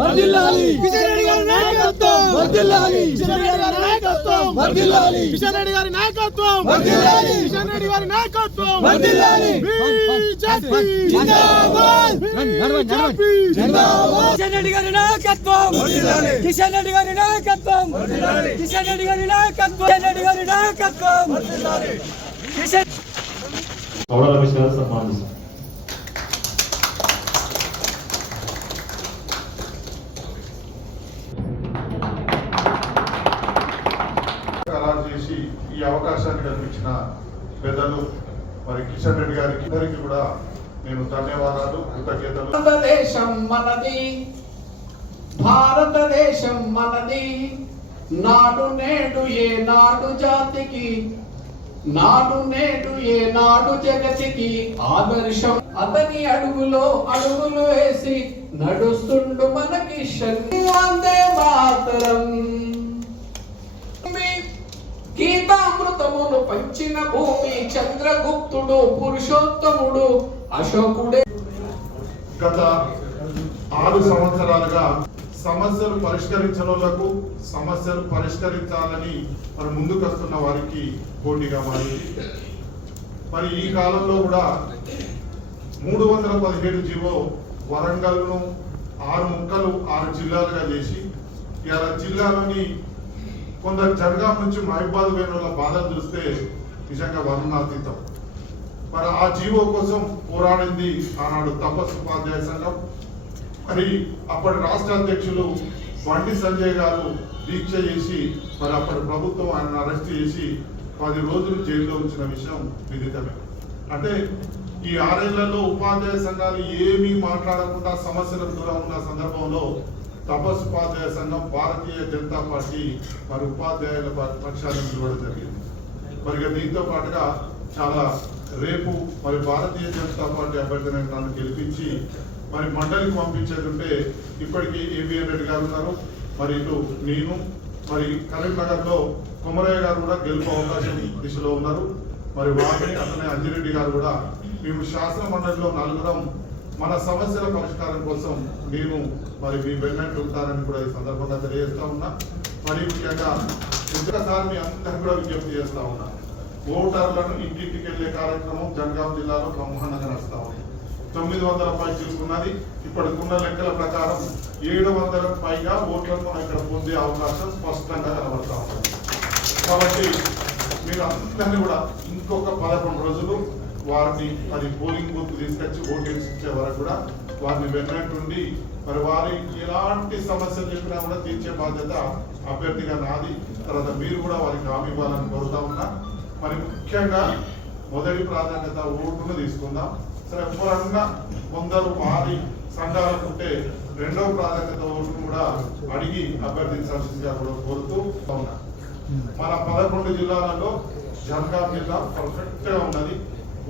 వర్ధిల్లాలి కిషన్ రెడ్డి గారి నాయకత్వం. వర్ధిల్లాలి కిషన్ రెడ్డి గారి నాయకత్వం. వర్ధిల్లాలి కిషన్ రెడ్డి గారి నాయకత్వం. వర్ధిల్లాలి కిషన్ రెడ్డి గారి నాయకత్వం. వర్ధిల్లాలి బీజేపీ. జిందాబాద్. బీజేపీ. జిందాబాద్. కిషన్ రెడ్డి గారి నాయకత్వం. కిషన్ రెడ్డి గారి నాయకత్వం. కిషన్ రెడ్డి గారి నాయకత్వం. కిషన్ రెడ్డి గారి నాయకత్వం. కిషన్ కౌడ రమేష్ గారు సన్మానిస్తారు ఖరారు చేసి ఈ అవకాశాన్ని కల్పించిన పెద్దలు మరి కిషన్ రెడ్డి గారికి అందరికి కూడా నేను ధన్యవాదాలు కృతజ్ఞతలు. భారతదేశం మనది భారతదేశం మనది నాడు నేడు ఏ నాడు జాతికి నాడు నేడు ఏ నాడు జగతికి ఆదర్శం. అతని అడుగులో అడుగులు వేసి నడుస్తుండు మనకి శక్తి వందే మాతరం. ప్రాంతమును పంచిన భూమి చంద్రగుప్తుడు పురుషోత్తముడు అశోకుడే. గత ఆరు సంవత్సరాలుగా సమస్యలు పరిష్కరించడానికి సమస్యలు పరిష్కరించాలని మరి ముందుకు వస్తున్న వారికి పోటీగా మారింది. మరి ఈ కాలంలో కూడా మూడు వందల పదిహేడు జీవో వరంగల్ను ఆరు ముక్కలు ఆరు జిల్లాలుగా చేసి ఇవాళ జిల్లాలోని కొందరు జనగాం నుంచి మహిబాద్ పోయిన వాళ్ళ బాధలు చూస్తే నిజంగా వర్ణనాతీతం మరి ఆ జీవో కోసం పోరాడింది ఆనాడు తపస్సు ఉపాధ్యాయ సంఘం. మరి అప్పటి రాష్ట్ర అధ్యక్షులు బండి సంజయ్ గారు దీక్ష చేసి మరి అప్పటి ప్రభుత్వం ఆయన అరెస్ట్ చేసి పది రోజులు జైల్లో ఉంచిన విషయం విదితమే. అంటే ఈ ఆరేళ్ళలో ఉపాధ్యాయ సంఘాలు ఏమీ మాట్లాడకుండా సమస్యలకు దూరం ఉన్న సందర్భంలో తపస్ ఉపాధ్యాయ సంఘం భారతీయ జనతా పార్టీ మరి ఉపాధ్యాయుల పక్షాన్ని నిలవడం జరిగింది. మరి దీంతో పాటుగా చాలా రేపు మరి భారతీయ జనతా పార్టీ అభ్యర్థిని నన్ను గెలిపించి మరి మండలికి పంపించేది ఉంటే ఇప్పటికీ ఏబిఎన్ రెడ్డి గారు ఉన్నారు. మరి ఇటు నేను మరి కరీంనగర్లో కుమరయ్య గారు కూడా గెలుపు అవకాశం దిశలో ఉన్నారు. మరి వారిని అతనే అంజిరెడ్డి గారు కూడా మేము శాసన మండలిలో నలుగురం మన సమస్యల పరిష్కారం కోసం నేను మరి మీ వెన్నట్టు ఉంటానని కూడా ఈ సందర్భంగా తెలియజేస్తా ఉన్నా. మరి ముఖ్యంగా ఇంతసారి మీ అందరికీ కూడా విజ్ఞప్తి చేస్తా ఉన్నా. ఓటర్లను ఇంటింటికి వెళ్ళే కార్యక్రమం జనగాం జిల్లాలో బ్రహ్మాండంగా నడుస్తా ఉంది. తొమ్మిది వందల పై ఉన్నది ఇప్పటికున్న లెక్కల ప్రకారం ఏడు వందల పైగా ఓట్లను మనం ఇక్కడ పొందే అవకాశం స్పష్టంగా కనబడతా ఉంది. కాబట్టి మీరు అందరినీ కూడా ఇంకొక పదకొండు రోజులు వారిని అది పోలింగ్ బూత్ తీసుకొచ్చి ఓటింగ్స్ ఇచ్చే వరకు కూడా వారిని వెన్నట్టుండి మరి వారి ఎలాంటి సమస్యలు చెప్పినా కూడా తీర్చే బాధ్యత అభ్యర్థిగా నాది. తర్వాత మీరు కూడా వారికి హామీ ఇవ్వాలని కోరుతా ఉన్నా. మరి ముఖ్యంగా మొదటి ప్రాధాన్యత ఓటును తీసుకుందాం. సరే ఎవరన్నా కొందరు మారి సంఘాలనుకుంటే రెండవ ప్రాధాన్యత ఓటును కూడా అడిగి అభ్యర్థించాల్సిందిగా కూడా కోరుతూ ఉన్నా. మన పదకొండు జిల్లాలలో జనగాం జిల్లా పర్ఫెక్ట్గా ఉన్నది.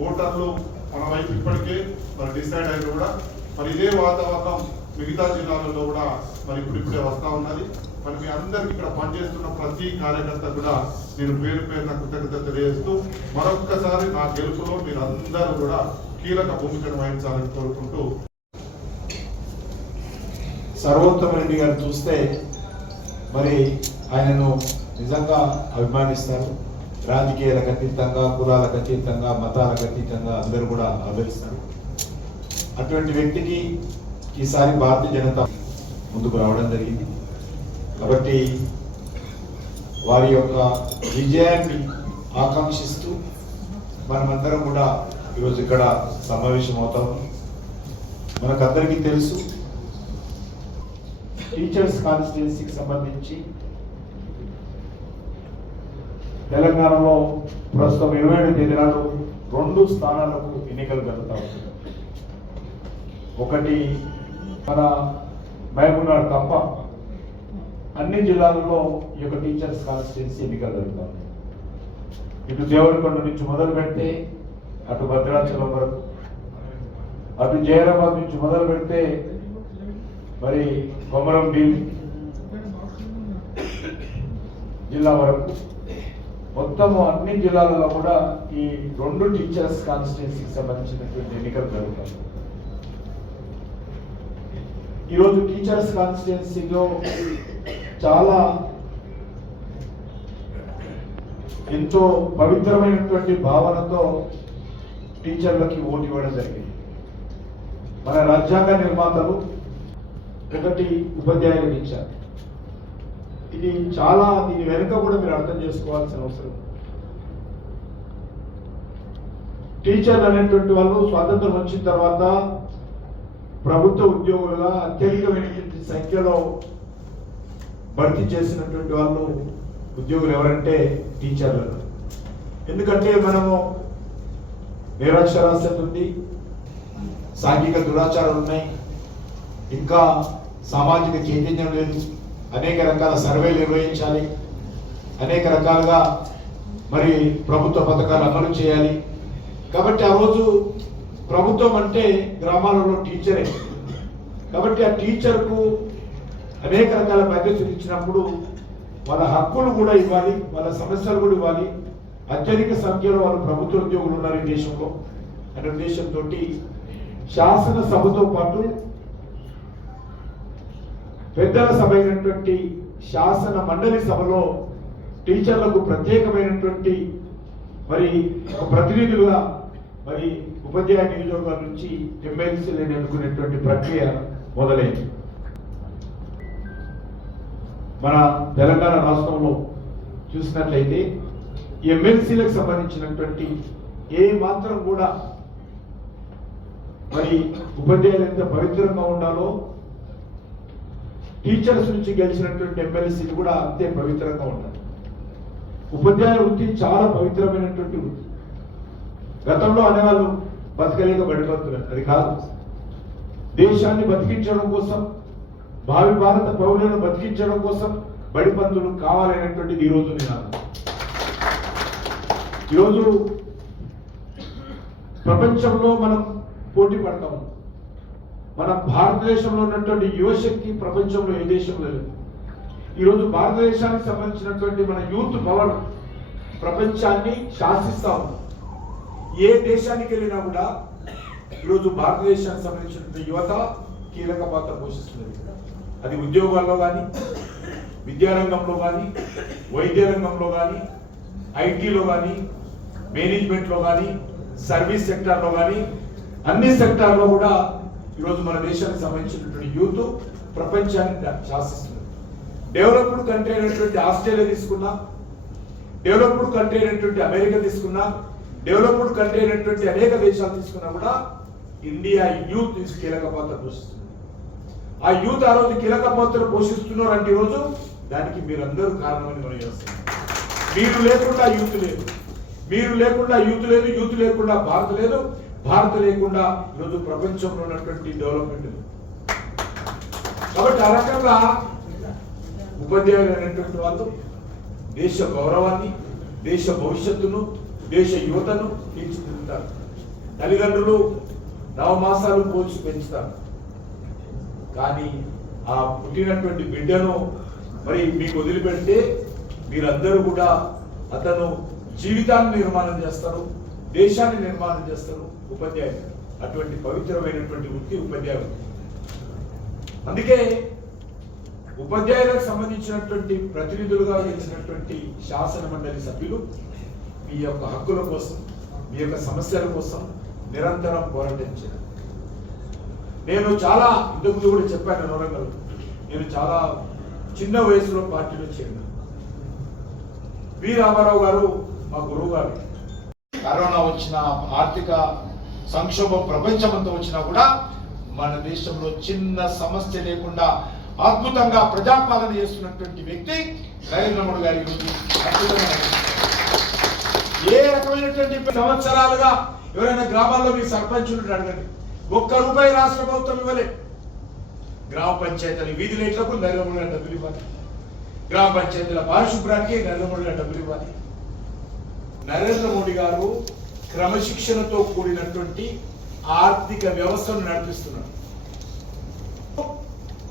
ఓటర్లు మన వైపు ఇప్పటికే మరి డిసైడ్ అయిన కూడా మరి ఇదే వాతావరణం మిగతా జిల్లాలలో కూడా మరి ఇప్పుడిప్పుడే వస్తూ ఉన్నది. మరి మీ అందరికి ఇక్కడ పనిచేస్తున్న ప్రతి కార్యకర్త కూడా నేను పేరు పేరున కృతజ్ఞత తెలియజేస్తూ మరొక్కసారి నా గెలుపులో మీరు అందరూ కూడా కీలక భూమికను వహించాలని కోరుకుంటూ సర్వోత్తమ రెడ్డి గారు చూస్తే మరి ఆయనను నిజంగా అభిమానిస్తారు. రాజకీయాలకు అతీతంగా కులాలకు అతీతంగా మతాలకు అతీతంగా అందరూ కూడా ఆదరిస్తారు. అటువంటి వ్యక్తికి ఈసారి భారతీయ జనతా ముందుకు రావడం జరిగింది. కాబట్టి వారి యొక్క విజయాన్ని ఆకాంక్షిస్తూ మనమందరం కూడా ఈరోజు ఇక్కడ సమావేశం అవుతాం మనకందరికీ తెలుసు టీచర్స్ కాన్స్టిట్యున్సీకి సంబంధించి తెలంగాణలో ప్రస్తుతం ఇరవై ఏడు తేదీ నాడు రెండు స్థానాలకు ఎన్నికలు జరుగుతా ఒకటి మన మహబూబ్నగర్ తప్ప అన్ని జిల్లాలలో ఈ యొక్క టీచర్స్ కాన్స్టిట్యున్సీ ఎన్నికలు జరుగుతా ఇటు దేవరకొండ నుంచి మొదలు పెడితే అటు భద్రాచలం వరకు అటు జైరాబాద్ నుంచి మొదలు పెడితే మరి కొమరం భీం జిల్లా వరకు మొత్తము అన్ని జిల్లాలలో కూడా ఈ రెండు టీచర్స్ కాన్స్టిట్యున్సీకి సంబంధించినటువంటి ఎన్నికలు జరుగుతాయి. ఈరోజు టీచర్స్ కాన్స్టిట్యున్సీలో చాలా ఎంతో పవిత్రమైనటువంటి భావనతో టీచర్లకి ఓటు ఇవ్వడం జరిగింది. మన రాజ్యాంగ నిర్మాతలు ఒకటి ఉపాధ్యాయులకు ఇచ్చారు. ఇది చాలా దీని వెనుక కూడా మీరు అర్థం చేసుకోవాల్సిన అవసరం. టీచర్లు అనేటువంటి వాళ్ళు స్వాతంత్రం వచ్చిన తర్వాత ప్రభుత్వ ఉద్యోగులుగా అత్యధికమైనటువంటి సంఖ్యలో భర్తీ చేసినటువంటి వాళ్ళు ఉద్యోగులు ఎవరంటే టీచర్లు. ఎందుకంటే మనము నిరక్షరాస్యత ఉంది సాంఘిక దురాచారాలు ఉన్నాయి ఇంకా సామాజిక చైతన్యం లేదు. అనేక రకాల సర్వేలు నిర్వహించాలి. అనేక రకాలుగా మరి ప్రభుత్వ పథకాలు అమలు చేయాలి. కాబట్టి ఆ రోజు ప్రభుత్వం అంటే గ్రామాలలో టీచరే. కాబట్టి ఆ టీచర్కు అనేక రకాల బాధ్యతలు ఇచ్చినప్పుడు వాళ్ళ హక్కులు కూడా ఇవ్వాలి వాళ్ళ సమస్యలు కూడా ఇవ్వాలి. అత్యధిక సంఖ్యలో వాళ్ళు ప్రభుత్వ ఉద్యోగులు ఉన్నారు ఈ దేశంలో. అనే ఉద్దేశంతో శాసనసభతో పాటు పెద్దల సభ అయినటువంటి శాసన మండలి సభలో టీచర్లకు ప్రత్యేకమైనటువంటి మరి ఒక ప్రతినిధులుగా మరి ఉపాధ్యాయ నియోజకవర్గం నుంచి ఎమ్మెల్సీలను ఎన్నుకునేటువంటి ప్రక్రియ మొదలైంది. మన తెలంగాణ రాష్ట్రంలో చూసినట్లయితే ఎమ్మెల్సీలకు సంబంధించినటువంటి ఏ మాత్రం కూడా మరి ఉపాధ్యాయులు ఎంత పవిత్రంగా ఉండాలో టీచర్స్ నుంచి గెలిచినటువంటి ఎమ్మెల్సీలు కూడా అంతే పవిత్రంగా ఉంటారు ఉపాధ్యాయ వృత్తి చాలా పవిత్రమైనటువంటి వృత్తి. గతంలో అనేవాళ్ళు బతకలేక బడిపోతున్నారు. అది కాదు. దేశాన్ని బతికించడం కోసం భావి భారత పౌరులను బతికించడం కోసం బడిపంతులు కావాలనేటువంటిది ఈరోజు నినాదం ఈరోజు ప్రపంచంలో మనం పోటీ పడతాము. మన భారతదేశంలో ఉన్నటువంటి యువశక్తి ప్రపంచంలో ఏ దేశంలో లేదు. ఈరోజు భారతదేశానికి సంబంధించినటువంటి మన యూత్ పవర్ ప్రపంచాన్ని శాసిస్తా ఉంది. ఏ దేశానికి వెళ్ళినా కూడా ఈరోజు భారతదేశానికి సంబంధించినటువంటి యువత కీలక పాత్ర పోషిస్తున్నది. అది ఉద్యోగాల్లో కానీ విద్యారంగంలో కానీ వైద్య రంగంలో కానీ ఐటీలో కానీ మేనేజ్మెంట్లో కానీ సర్వీస్ సెక్టార్లో కానీ అన్ని సెక్టార్లో కూడా ఈరోజు మన దేశానికి సంబంధించినటువంటి యూత్ ప్రపంచాన్ని శాసిస్తుంది డెవలప్డ్ కంట్రీ అయినటువంటి ఆస్ట్రేలియా తీసుకున్నా డెవలప్డ్ కంట్రీ అయినటువంటి అమెరికా తీసుకున్నా డెవలప్డ్ కంట్రీ అయినటువంటి అనేక దేశాలు తీసుకున్నా కూడా ఇండియా యూత్ కీలక పాత్ర పోషిస్తుంది. ఆ యూత్ ఆ రోజు కీలక పాత్ర పోషిస్తున్నారు అంటే ఈరోజు దానికి మీరందరూ కారణమని మనం చేస్తున్నాం మీరు లేకుండా యూత్ లేదు. మీరు లేకుండా యూత్ లేదు యూత్ లేకుండా భారత్ లేదు. భారత్ లేకుండా ఈరోజు ప్రపంచంలో ఉన్నటువంటి డెవలప్మెంట్ కాబట్టి ఆ రకంగా ఉపాధ్యాయులు అనేటువంటి వాళ్ళు దేశ గౌరవాన్ని దేశ భవిష్యత్తును దేశ యువతను తీర్చిదిద్దుతారు తల్లిదండ్రులు నవమాసాలు పోల్చి పెంచుతారు. కానీ ఆ పుట్టినటువంటి బిడ్డను మరి మీకు వదిలిపెడితే మీరందరూ కూడా అతను జీవితాన్ని నిర్మాణం చేస్తారు దేశాన్ని నిర్మాణం చేస్తారు ఉపాధ్యాయుడు అటువంటి పవిత్రమైనటువంటి వృత్తి ఉపాధ్యాయుడు అందుకే ఉపాధ్యాయులకు సంబంధించినటువంటి ప్రతినిధులుగా ఇచ్చినటువంటి శాసన మండలి సభ్యులు మీ యొక్క హక్కుల కోసం మీ యొక్క సమస్యల కోసం నిరంతరం పోరాటం చేయాలి. నేను చాలా ఇంతకుముందు కూడా చెప్పాను వరంగల్ నేను చాలా చిన్న వయసులో పార్టీలో చేరిన. వి రామారావు గారు మా గురువు గారు. కరోనా వచ్చిన ఆర్థిక సంక్షోభం ప్రపంచమంతా వచ్చినా కూడా మన దేశంలో చిన్న సమస్య లేకుండా అద్భుతంగా ప్రజాపాలన చేస్తున్నటువంటి వ్యక్తి నరేంద్ర మోడీ గారి గురించి ఏ రకమైనటువంటి సంవత్సరాలుగా ఎవరైనా గ్రామాల్లో మీ సర్పంచ్ అడగండి. ఒక్క రూపాయి రాష్ట్ర ప్రభుత్వం ఇవ్వలే. గ్రామ పంచాయతీల వీధి లైట్లకు నరేంద్ర మోడీ గారు డబ్బులు ఇవ్వాలి. గ్రామ పంచాయతీల పారిశుభ్రానికి నరేంద్ర మోడీ గారు డబ్బులు ఇవ్వాలి. నరేంద్ర మోడీ గారు క్రమశిక్షణతో కూడినటువంటి ఆర్థిక వ్యవస్థను నడిపిస్తున్నారు.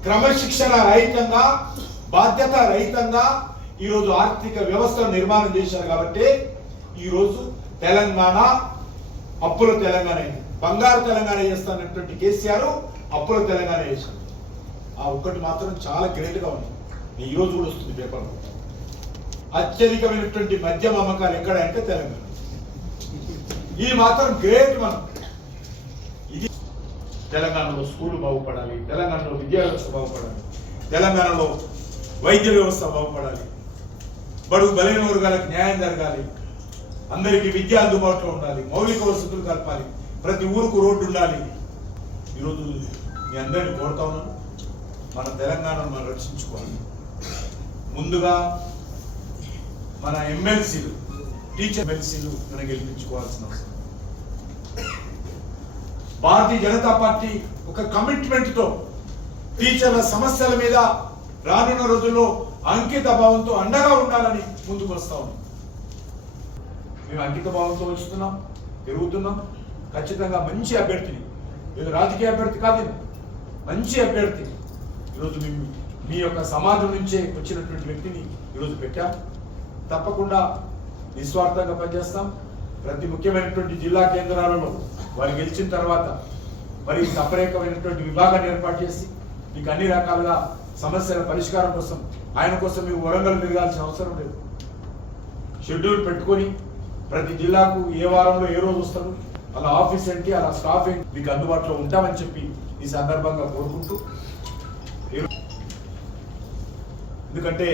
క్రమశిక్షణ రహితంగా బాధ్యత రహితంగా ఈరోజు ఆర్థిక వ్యవస్థను నిర్మాణం చేశారు కాబట్టి ఈరోజు తెలంగాణ అప్పుల తెలంగాణ అయింది. బంగారు తెలంగాణ చేస్తున్నటువంటి కేసీఆర్ అప్పుల తెలంగాణ చేశారు. ఆ ఒక్కటి మాత్రం చాలా గ్రేట్గా ఉంది. ఈ రోజు కూడా వస్తుంది పేపర్లో. అత్యధికమైనటువంటి మద్యం అమ్మకాలు ఎక్కడ అంటే తెలంగాణ. ఇది మాత్రం గ్రేట్ మనం. ఇది తెలంగాణలో స్కూల్ బాగుపడాలి తెలంగాణలో విద్యా వ్యవస్థ బాగుపడాలి తెలంగాణలో వైద్య వ్యవస్థ బాగుపడాలి. బడుగు బలైన వర్గాలకు న్యాయం జరగాలి. అందరికీ విద్య అందుబాటులో ఉండాలి మౌలిక వసతులు కలపాలి. ప్రతి ఊరుకు రోడ్డు ఉండాలి. ఈరోజు మీ అందరిని కోరుతా ఉన్నాను. మన తెలంగాణను మనం రక్షించుకోవాలి. ముందుగా మన ఎమ్మెల్సీలు టీచర్ ఎమ్మెల్సీలు మనం గెలిపించుకోవాల్సిన అవసరం. భారతీయ జనతా పార్టీ ఒక కమిట్మెంట్తో టీచర్ల సమస్యల మీద రానున్న రోజుల్లో అంకిత భావంతో అండగా ఉండాలని ముందుకు వస్తా ఉన్నాం. మేము అంకిత భావంతో వస్తున్నాం తిరుగుతున్నాం ఖచ్చితంగా మంచి అభ్యర్థిని ఇది రాజకీయ అభ్యర్థి కాదు మంచి అభ్యర్థి. ఈరోజు మేము మీ యొక్క సమాజం నుంచే వచ్చినటువంటి వ్యక్తిని ఈరోజు పెట్టాం. తప్పకుండా నిస్వార్థంగా పనిచేస్తాం. ప్రతి ముఖ్యమైనటువంటి జిల్లా కేంద్రాలలో వారు గెలిచిన తర్వాత మరి సపరేకమైనటువంటి విభాగాన్ని ఏర్పాటు చేసి మీకు అన్ని రకాలుగా సమస్యల పరిష్కారం కోసం ఆయన కోసం మీరు వరంగల్ తిరగాల్సిన అవసరం లేదు. షెడ్యూల్ పెట్టుకొని ప్రతి జిల్లాకు ఏ వారంలో ఏ రోజు వస్తారు అలా ఆఫీస్ ఏంటి అలా స్టాఫ్ ఏంటి మీకు అందుబాటులో ఉంటామని చెప్పి ఈ సందర్భంగా కోరుకుంటూ. ఎందుకంటే